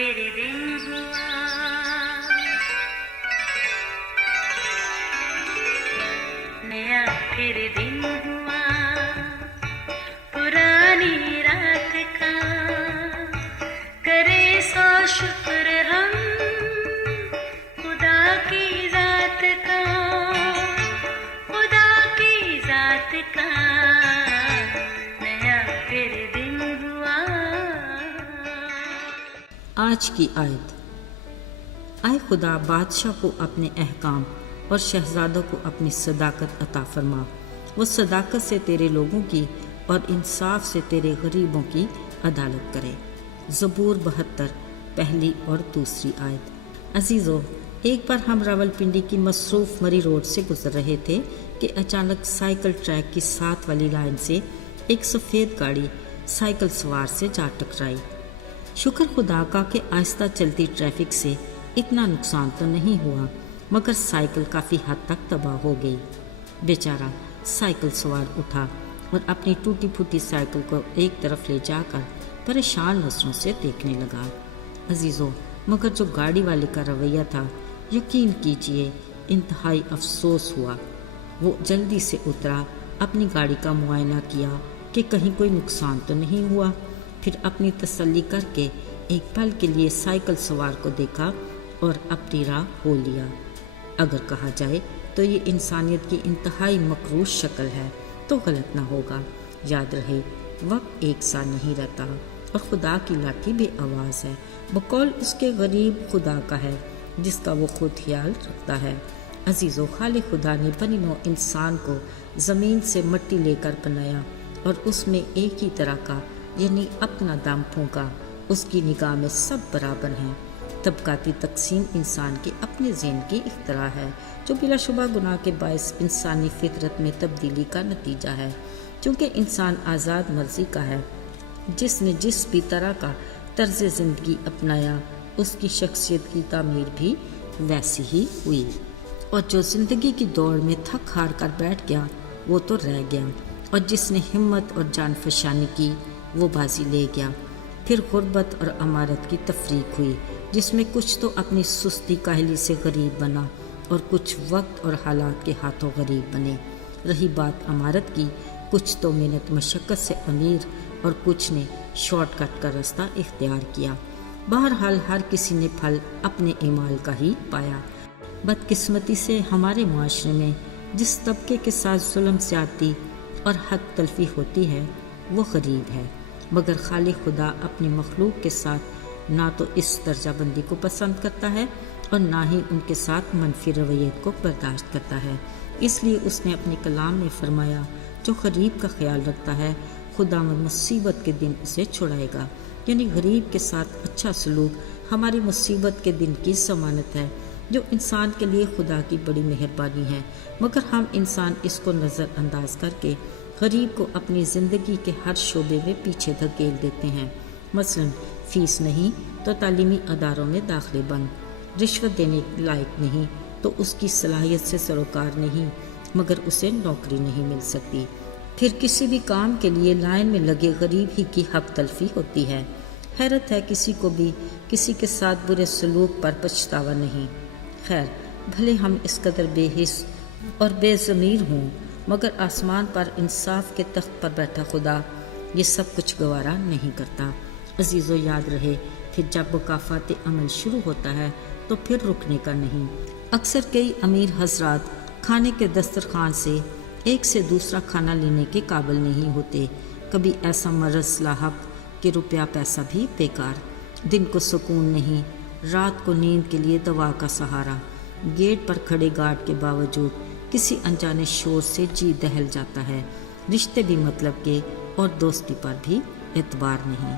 फिर दिन हुआ, नया फिर दिन हुआ, पुरानी रात का करे सो शुक्र हम खुदा की जात का, खुदा की जात का, नया फिर दिन हुआ। आज की आयत। आए खुदा बादशाह को अपने अहकाम और शहजादों को अपनी सदाकत अता फरमा। वो सदाकत से तेरे लोगों की और इंसाफ से तेरे गरीबों की अदालत करे। ज़बूर 72 पहली और दूसरी आयत। अजीज़ों, एक बार हम रावलपिंडी की मसरूफ़ मरी रोड से गुजर रहे थे कि अचानक साइकिल ट्रैक की 7 वाली लाइन से एक सफ़ेद गाड़ी साइकिल सवार से जा टकराई। शुक्र खुदा का कि आहिस्ता चलती ट्रैफिक से इतना नुकसान तो नहीं हुआ, मगर साइकिल काफ़ी हद तक तबाह हो गई। बेचारा साइकिल सवार उठा और अपनी टूटी फूटी साइकिल को एक तरफ ले जाकर परेशान नज़रों से देखने लगा। अजीज़ों, मगर जो गाड़ी वाले का रवैया था, यकीन कीजिए इंतहाई अफसोस हुआ। वो जल्दी से उतरा, अपनी गाड़ी का मुआयना किया कि कहीं कोई नुकसान तो नहीं हुआ। फिर अपनी तसल्ली करके एक पल के लिए साइकिल सवार को देखा और अपनी राह हो लिया। अगर कहा जाए तो ये इंसानियत की इंतहाई मकरूज शक्ल है तो गलत ना होगा। याद रहे, वक्त एक सा नहीं रहता और खुदा की लाठी भी आवाज़ है। बकौल उसके गरीब खुदा का है जिसका वो खुद ख्याल रखता है। अजीज़ों, खालिक खुदा ने बनी नौ इंसान को ज़मीन से मिट्टी लेकर बनाया और उसमें एक ही तरह का यानी अपना दम फूंका। उसकी निगाह में सब बराबर हैं। तबकाती तकसीम इंसान के अपने ज़हन की इख्तरा है जो बिलाशुबा गुनाह के बायस इंसानी फितरत में तब्दीली का नतीजा है। क्योंकि इंसान आज़ाद मर्जी का है, जिसने जिस भी तरह का तर्ज ज़िंदगी अपनाया उसकी शख्सियत की तामीर भी वैसी ही हुई। और जो ज़िंदगी की दौड़ में थक हार कर बैठ गया वो तो रह गया, और जिसने हिम्मत और जान फशानी की वो बाजी ले गया। फिर गुर्बत और अमारत की तफरीक हुई, जिसमें कुछ तो अपनी सुस्ती काहली से गरीब बना और कुछ वक्त और हालात के हाथों गरीब बने। रही बात अमारत की, कुछ तो मेहनत मशक्क़त से अमीर और कुछ ने शॉर्टकट का रास्ता इख्तियार किया। बहरहाल हर किसी ने फल अपने ईमाल का ही पाया। बदकिस्मती से हमारे माशरे में जिस तबके के साथ जुल्म ज़्यादती और हक तलफी होती है वो गरीब है, मगर खालिक खुदा अपनी मखलूक के साथ ना तो इस दर्जाबंदी को पसंद करता है और ना ही उनके साथ मनफी रवैयत को बर्दाश्त करता है। इसलिए उसने अपने कलाम में फरमाया, जो गरीब का ख्याल रखता है खुदावंद मुसीबत के दिन उसे छुड़ाएगा। यानी गरीब के साथ अच्छा सलूक हमारी मुसीबत के दिन की ज़मानत है, जो इंसान के लिए खुदा की बड़ी मेहरबानी है। मगर हम इंसान इसको नज़रअंदाज करके गरीब को अपनी ज़िंदगी के हर शोबे में पीछे धकेल देते हैं। मसलन फ़ीस नहीं तो तालीमी अदारों में दाखिले बंद, रिश्वत देने लायक नहीं तो उसकी सलाहियत से सरोकार नहीं, मगर उसे नौकरी नहीं मिल सकती। फिर किसी भी काम के लिए लाइन में लगे गरीब ही की हक तलफी होती है। हैरत है किसी को भी किसी के साथ बुरे सलूक पर पछतावा नहीं। खैर, भले हम इस कदर बेहिस और बेज़मीर हों, मगर आसमान पर इंसाफ के तख्त पर बैठा खुदा ये सब कुछ गवारा नहीं करता। अजीज़ों, याद रहे, फिर जब मुकाफ़ात अमल शुरू होता है तो फिर रुकने का नहीं। अक्सर कई अमीर हजरात खाने के दस्तरखान से एक से दूसरा खाना लेने के काबिल नहीं होते। कभी ऐसा मरज़ लाहक कि रुपया पैसा भी बेकार, दिन को सुकून नहीं, रात को नींद के लिए दवा का सहारा, गेट पर खड़े गार्ड के बावजूद किसी अनजाने शोर से जी दहल जाता है। रिश्ते भी मतलब के और दोस्ती पर भी एतबार नहीं।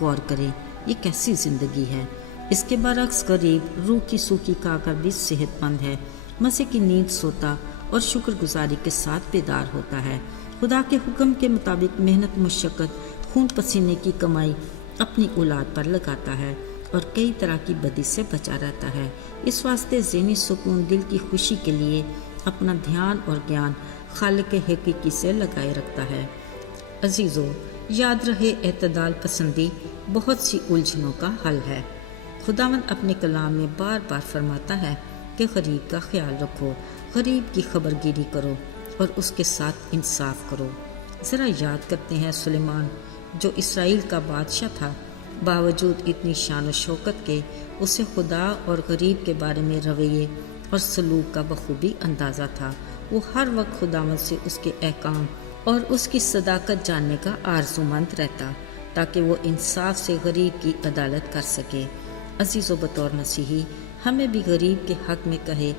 गौर करें, ये कैसी ज़िंदगी है। इसके बरक्स गरीब रूह की सूखी खाकर भी सेहतमंद है, मज़े की नींद सोता और शुक्रगुजारी के साथ बेदार होता है। खुदा के हुक्म के मुताबिक मेहनत मशक्क़त खून पसीने की कमाई अपनी औलाद पर लगाता है और कई तरह की बदी से बचा रहता है। इस वास्ते ज़हनी सुकून, दिल की खुशी के लिए अपना ध्यान और ज्ञान खालिक हकीकी से लगाए रखता है। अजीज़ों, याद रहे, एतदाल पसंदी बहुत सी उलझनों का हल है। खुदावंद अपने कलाम में बार बार फरमाता है कि गरीब का ख्याल रखो, गरीब की खबरगिरी करो और उसके साथ इंसाफ करो। ज़रा याद करते हैं सुलेमान जो इसराइल का बादशाह था, बावजूद इतनी शान व शौकत के उसे खुदा और गरीब के बारे में रवैये और सलूक का बखूबी अंदाज़ा था। वो हर वक्त खुदावंद से उसके अहकाम और उसकी सदाकत जानने का आरज़ूमंद रहता ताकि वो इंसाफ से गरीब की अदालत कर सके। अजीज़ो बतौर मसीही हमें भी गरीब के हक़ में कहे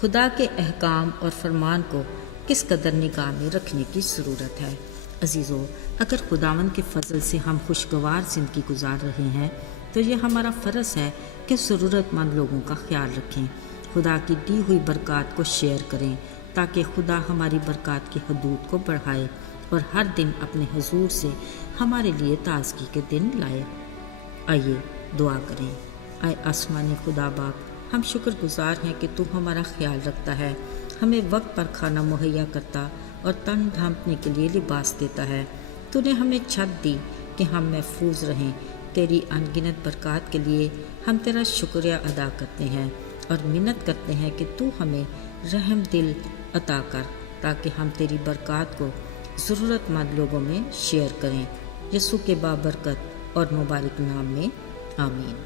खुदा के अहकाम और फरमान को किस कदर निगाह में रखने की ज़रूरत है। अजीज़ों, अगर खुदावंद के फजल से हम खुशगवार ज़िंदगी गुजार रहे हैं तो ये हमारा फ़र्ज़ है कि ज़रूरतमंद लोगों का ख्याल रखें, खुदा की दी हुई बरक़ात को शेयर करें ताकि खुदा हमारी बरक़ात की हदूद को बढ़ाए और हर दिन अपने हुजूर से हमारे लिए ताज़गी के दिन लाए। आइए दुआ करें। आए आसमानी खुदा बाप, हम शुक्रगुजार हैं कि तू हमारा ख्याल रखता है, हमें वक्त पर खाना मुहैया करता और तन ढांपने के लिए लिबास देता है। तूने हमें छत दी कि हम महफूज रहें। तेरी अनगिनत बरक़ात के लिए हम तेरा शुक्रिया अदा करते हैं और मिन्नत करते हैं कि तू हमें रहम दिल अता कर ताकि हम तेरी बरक़ात को ज़रूरतमंद लोगों में शेयर करें। यसू के बाबरकत और मुबारक नाम में आमीन।